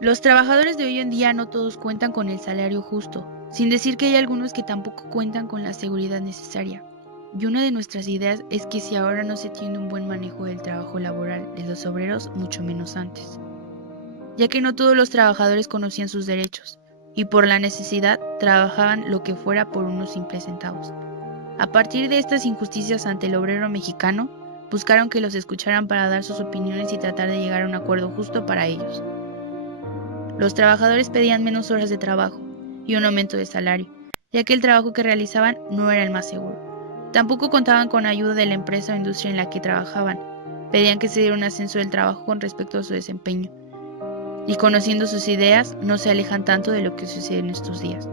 Los trabajadores de hoy en día no todos cuentan con el salario justo, sin decir que hay algunos que tampoco cuentan con la seguridad necesaria. Y una de nuestras ideas es que si ahora no se tiene un buen manejo del trabajo laboral de los obreros, mucho menos antes, ya que no todos los trabajadores conocían sus derechos, y por la necesidad trabajaban lo que fuera por unos simples centavos. A partir de estas injusticias ante el obrero mexicano, buscaron que los escucharan para dar sus opiniones y tratar de llegar a un acuerdo justo para ellos. Los trabajadores pedían menos horas de trabajo y un aumento de salario, ya que el trabajo que realizaban no era el más seguro. Tampoco contaban con ayuda de la empresa o industria en la que trabajaban. Pedían que se diera un ascenso del trabajo con respecto a su desempeño. Y conociendo sus ideas, no se alejan tanto de lo que sucede en estos días.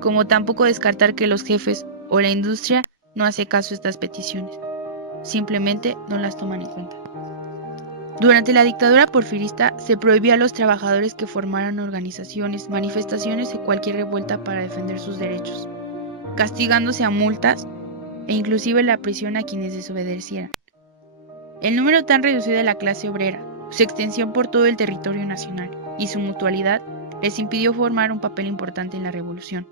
Como tampoco descartar que los jefes o la industria no hace caso a estas peticiones. Simplemente no las toman en cuenta. Durante la dictadura porfirista se prohibió a los trabajadores que formaran organizaciones, manifestaciones o cualquier revuelta para defender sus derechos, castigándose a multas e inclusive la prisión a quienes desobedecieran. El número tan reducido de la clase obrera, su extensión por todo el territorio nacional y su mutualidad les impidió formar un papel importante en la revolución.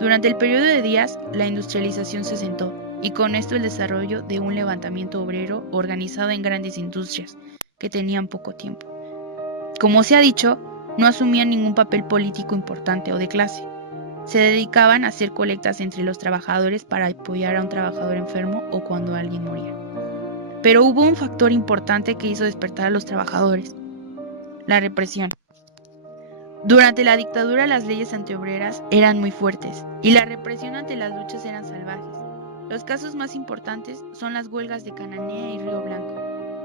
Durante el periodo de Díaz, la industrialización se asentó, y con esto el desarrollo de un levantamiento obrero organizado en grandes industrias, que tenían poco tiempo. Como se ha dicho, no asumían ningún papel político importante o de clase. Se dedicaban a hacer colectas entre los trabajadores para apoyar a un trabajador enfermo o cuando alguien moría. Pero hubo un factor importante que hizo despertar a los trabajadores: la represión. Durante la dictadura las leyes antiobreras eran muy fuertes y la represión ante las luchas eran salvajes. Los casos más importantes son las huelgas de Cananea y Río Blanco,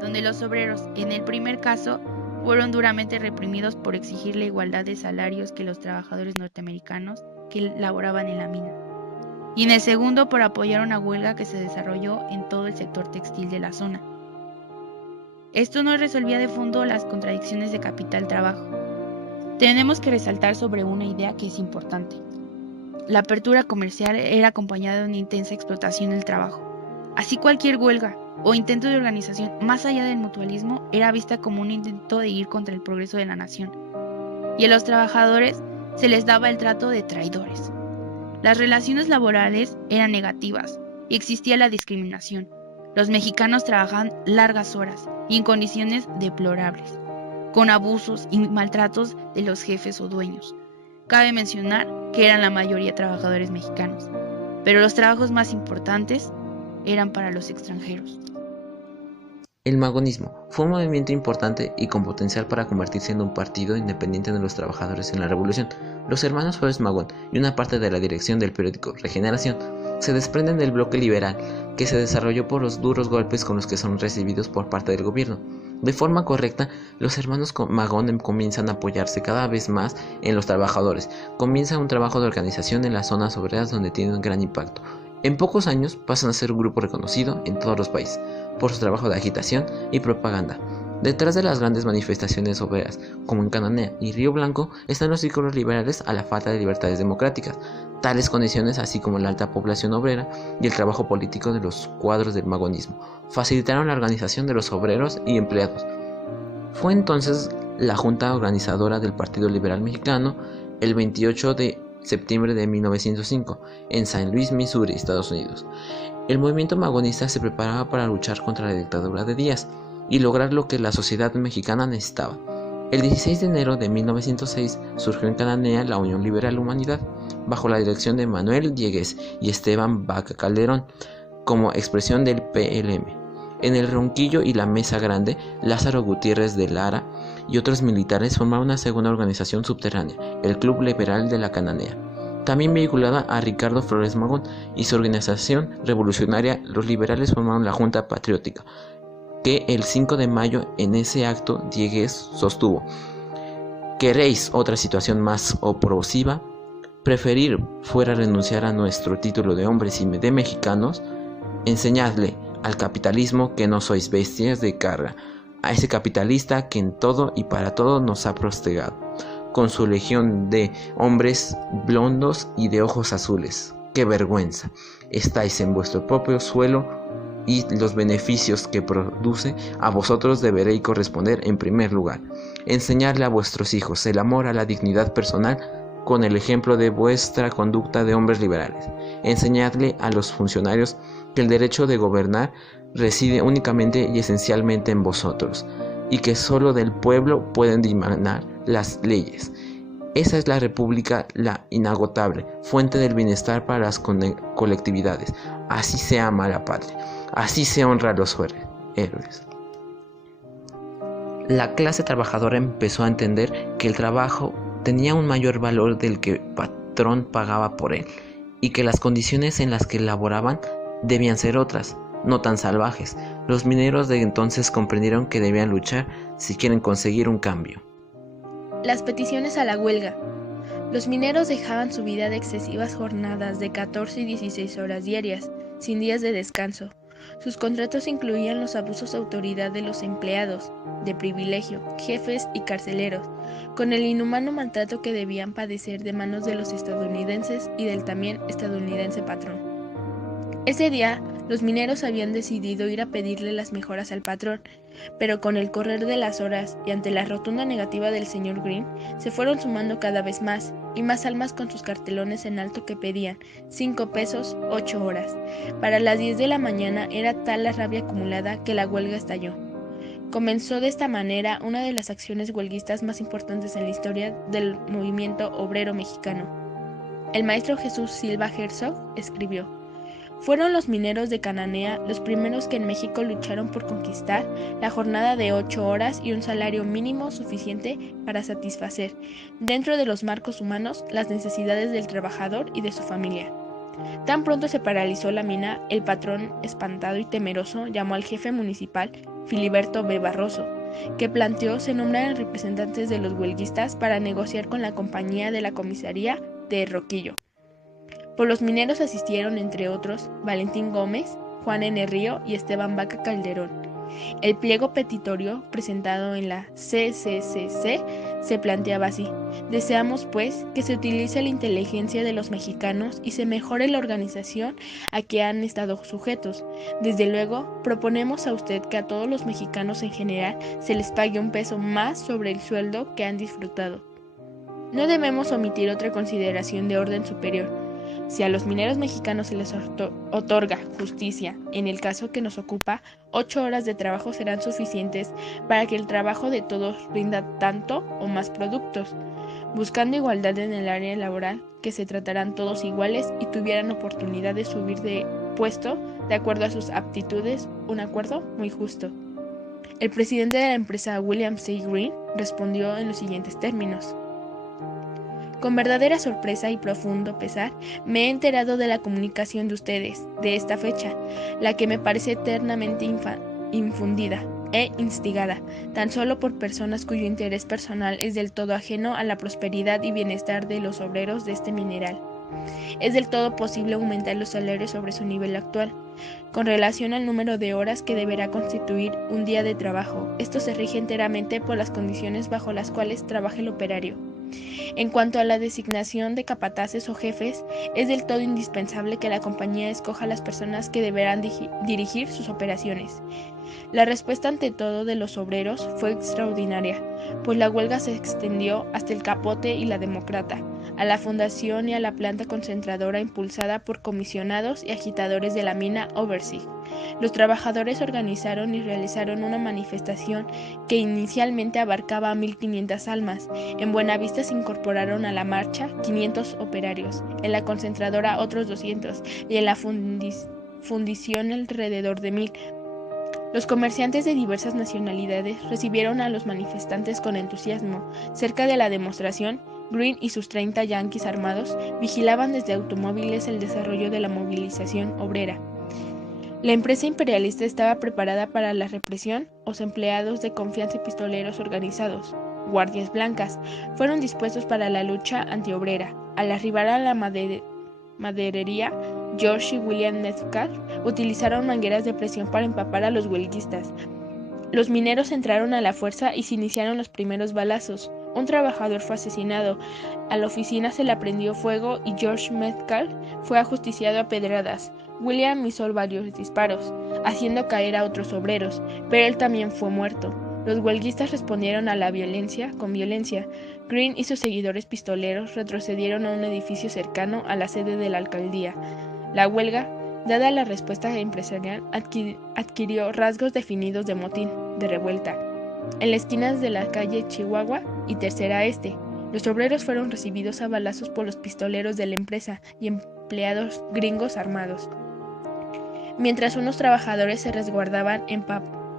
donde los obreros, en el primer caso, fueron duramente reprimidos por exigir la igualdad de salarios que los trabajadores norteamericanos que laboraban en la mina, y en el segundo por apoyar una huelga que se desarrolló en todo el sector textil de la zona. Esto no resolvía de fondo las contradicciones de capital-trabajo. Tenemos que resaltar sobre una idea que es importante. La apertura comercial era acompañada de una intensa explotación del trabajo. Así cualquier huelga o intento de organización más allá del mutualismo era vista como un intento de ir contra el progreso de la nación. Y a los trabajadores se les daba el trato de traidores. Las relaciones laborales eran negativas y existía la discriminación. Los mexicanos trabajaban largas horas y en condiciones deplorables, con abusos y maltratos de los jefes o dueños. Cabe mencionar que eran la mayoría trabajadores mexicanos, pero los trabajos más importantes eran para los extranjeros. El magonismo fue un movimiento importante y con potencial para convertirse en un partido independiente de los trabajadores en la revolución. Los hermanos Flores Magón y una parte de la dirección del periódico Regeneración se desprenden del bloque liberal que se desarrolló por los duros golpes con los que son recibidos por parte del gobierno. De forma correcta, los hermanos Magón comienzan a apoyarse cada vez más en los trabajadores. Comienza un trabajo de organización en las zonas obreras donde tiene un gran impacto. En pocos años pasan a ser un grupo reconocido en todos los países por su trabajo de agitación y propaganda. Detrás de las grandes manifestaciones obreras, como en Cananea y Río Blanco, están los círculos liberales a la falta de libertades democráticas. Tales condiciones, así como la alta población obrera y el trabajo político de los cuadros del magonismo, facilitaron la organización de los obreros y empleados. Fue entonces la Junta Organizadora del Partido Liberal Mexicano, el 28 de septiembre de 1905, en San Luis, Missouri, Estados Unidos. El movimiento magonista se preparaba para luchar contra la dictadura de Díaz y lograr lo que la sociedad mexicana necesitaba. El 16 de enero de 1906 surgió en Cananea la Unión Liberal Humanidad, bajo la dirección de Manuel Diegues y Esteban Vaca Calderón, como expresión del PLM. En el Ronquillo y la Mesa Grande, Lázaro Gutiérrez de Lara y otros militares formaron una segunda organización subterránea, el Club Liberal de la Cananea, también vinculada a Ricardo Flores Magón y su organización revolucionaria. Los liberales formaron la Junta Patriótica, que el 5 de mayo en ese acto Diegues sostuvo: ¿queréis otra situación más opresiva? ¿Preferir fuera renunciar a nuestro título de hombres y de mexicanos? Enseñadle al capitalismo que no sois bestias de carga, a ese capitalista que en todo y para todo nos ha prostegado, con su legión de hombres blondos y de ojos azules. ¡Qué vergüenza! Estáis en vuestro propio suelo y los beneficios que produce a vosotros deberéis corresponder en primer lugar. Enseñarle a vuestros hijos el amor a la dignidad personal con el ejemplo de vuestra conducta de hombres liberales. Enseñadle a los funcionarios que el derecho de gobernar reside únicamente y esencialmente en vosotros, y que solo del pueblo pueden dimanar las leyes. Esa es la república, la inagotable, fuente del bienestar para las colectividades. Así se ama a la patria, así se honra a los héroes. La clase trabajadora empezó a entender que el trabajo tenía un mayor valor del que el patrón pagaba por él, y que las condiciones en las que laboraban debían ser otras, no tan salvajes. Los mineros de entonces comprendieron que debían luchar si quieren conseguir un cambio. Las peticiones a la huelga. Los mineros dejaban su vida de excesivas jornadas de 14 y 16 horas diarias, sin días de descanso. Sus contratos incluían los abusos de autoridad de los empleados, de privilegio, jefes y carceleros, con el inhumano maltrato que debían padecer de manos de los estadounidenses y del también estadounidense patrón. Ese día, los mineros habían decidido ir a pedirle las mejoras al patrón, pero con el correr de las horas y ante la rotunda negativa del señor Green, se fueron sumando cada vez más y más almas con sus cartelones en alto que pedían 5 pesos, 8 horas. Para las 10 de la mañana era tal la rabia acumulada que la huelga estalló. Comenzó de esta manera una de las acciones huelguistas más importantes en la historia del movimiento obrero mexicano. El maestro Jesús Silva Herzog escribió: fueron los mineros de Cananea los primeros que en México lucharon por conquistar la jornada de 8 horas y un salario mínimo suficiente para satisfacer, dentro de los marcos humanos, las necesidades del trabajador y de su familia. Tan pronto se paralizó la mina, el patrón, espantado y temeroso, llamó al jefe municipal, Filiberto B. Barroso, que planteó se nombraran representantes de los huelguistas para negociar con la compañía de la comisaría de Roquillo. Por los mineros asistieron, entre otros, Valentín Gómez, Juan N. Río y Esteban Vaca Calderón. El pliego petitorio presentado en la CCCC se planteaba así: deseamos, pues, que se utilice la inteligencia de los mexicanos y se mejore la organización a que han estado sujetos. Desde luego, proponemos a usted que a todos los mexicanos en general se les pague un peso más sobre el sueldo que han disfrutado. No debemos omitir otra consideración de orden superior. Si a los mineros mexicanos se les otorga justicia, en el caso que nos ocupa, 8 horas de trabajo serán suficientes para que el trabajo de todos rinda tanto o más productos, buscando igualdad en el área laboral, que se trataran todos iguales y tuvieran oportunidad de subir de puesto de acuerdo a sus aptitudes, un acuerdo muy justo. El presidente de la empresa, William C. Green, respondió en los siguientes términos: con verdadera sorpresa y profundo pesar, me he enterado de la comunicación de ustedes, de esta fecha, la que me parece eternamente infundida e instigada, tan solo por personas cuyo interés personal es del todo ajeno a la prosperidad y bienestar de los obreros de este mineral. Es del todo posible aumentar los salarios sobre su nivel actual, con relación al número de horas que deberá constituir un día de trabajo. Esto se rige enteramente por las condiciones bajo las cuales trabaja el operario. En cuanto a la designación de capataces o jefes, es del todo indispensable que la compañía escoja a las personas que deberán dirigir sus operaciones. La respuesta ante todo de los obreros fue extraordinaria, pues la huelga se extendió hasta el Capote y la Demócrata, a la fundación y a la planta concentradora impulsada por comisionados y agitadores de la mina Overseas. Los trabajadores organizaron y realizaron una manifestación que inicialmente abarcaba a 1,500 almas. En Buenavista se incorporaron a la marcha 500 operarios, en la concentradora otros 200 y en la fundición alrededor de 1,000. Los comerciantes de diversas nacionalidades recibieron a los manifestantes con entusiasmo. Cerca de la demostración, Green y sus 30 yanquis armados vigilaban desde automóviles el desarrollo de la movilización obrera. La empresa imperialista estaba preparada para la represión. Los empleados de confianza y pistoleros organizados, guardias blancas, fueron dispuestos para la lucha antiobrera. Al arribar a la maderería, George y William Metcalf utilizaron mangueras de presión para empapar a los huelguistas. Los mineros entraron a la fuerza y se iniciaron los primeros balazos. Un trabajador fue asesinado, a la oficina se le prendió fuego y George Metcalf fue ajusticiado a pedradas. William hizo varios disparos, haciendo caer a otros obreros, pero él también fue muerto. Los huelguistas respondieron a la violencia con violencia. Green y sus seguidores pistoleros retrocedieron a un edificio cercano a la sede de la alcaldía. La huelga, dada la respuesta empresarial, adquirió rasgos definidos de motín, de revuelta. En las esquinas de la calle Chihuahua y Tercera Este, los obreros fueron recibidos a balazos por los pistoleros de la empresa y empleados gringos armados, mientras unos trabajadores se resguardaban en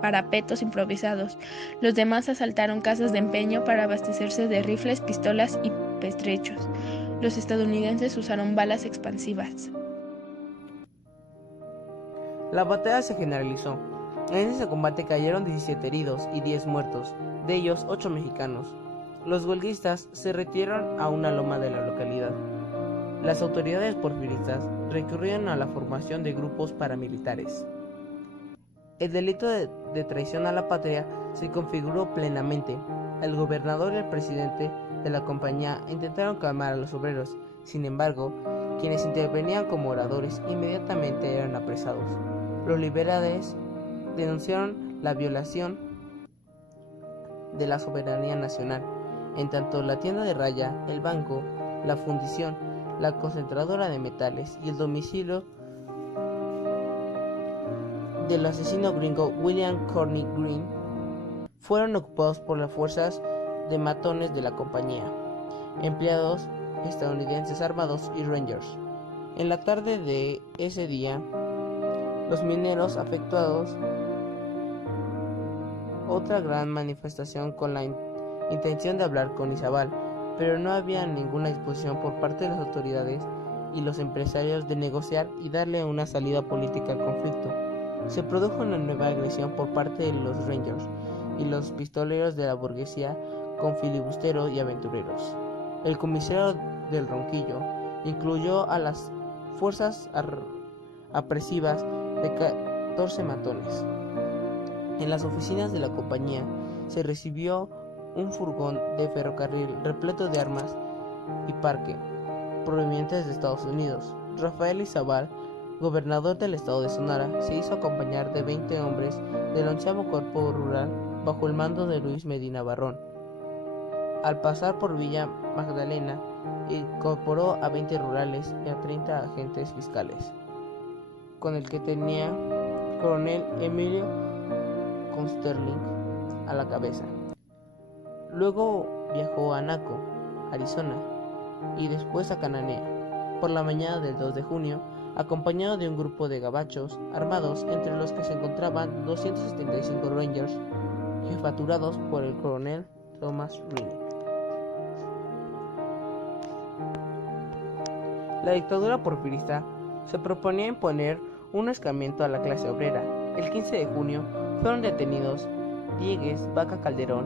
parapetos improvisados. Los demás asaltaron casas de empeño para abastecerse de rifles, pistolas y pertrechos. Los estadounidenses usaron balas expansivas. La batalla se generalizó. En ese combate cayeron 17 heridos y 10 muertos, de ellos 8 mexicanos. Los huelguistas se retiraron a una loma de la localidad. Las autoridades porfiristas recurrieron a la formación de grupos paramilitares. El delito de traición a la patria se configuró plenamente. El gobernador y el presidente de la compañía intentaron calmar a los obreros. Sin embargo, quienes intervenían como oradores inmediatamente eran apresados. Los liberales denunciaron la violación de la soberanía nacional, en tanto la tienda de raya, el banco, la fundición, la concentradora de metales y el domicilio del asesino gringo William Corny Green fueron ocupados por las fuerzas de matones de la compañía, empleados estadounidenses armados y rangers. En la tarde de ese día, los mineros afectados otra gran manifestación con la intención de hablar con Izabal, pero no había ninguna disposición por parte de las autoridades y los empresarios de negociar y darle una salida política al conflicto. Se produjo una nueva agresión por parte de los Rangers y los pistoleros de la burguesía con filibusteros y aventureros. El comisario del Ronquillo incluyó a las fuerzas apresivas de 14 matones. En las oficinas de la compañía se recibió un furgón de ferrocarril repleto de armas y parque provenientes de Estados Unidos. Rafael Izabal, gobernador del estado de Sonora, se hizo acompañar de 20 hombres del 11º Cuerpo Rural bajo el mando de Luis Medina Barrón. Al pasar por Villa Magdalena, incorporó a 20 rurales y a 30 agentes fiscales, con el que tenía coronel Emilio Consterling a la cabeza. Luego viajó a Naco, Arizona, y después a Cananea, por la mañana del 2 de junio, acompañado de un grupo de gabachos armados, entre los que se encontraban 275 Rangers, jefaturados por el coronel Thomas Riney. La dictadura porfirista se proponía imponer un escarmiento a la clase obrera. El 15 de junio fueron detenidos Diegues Vaca Calderón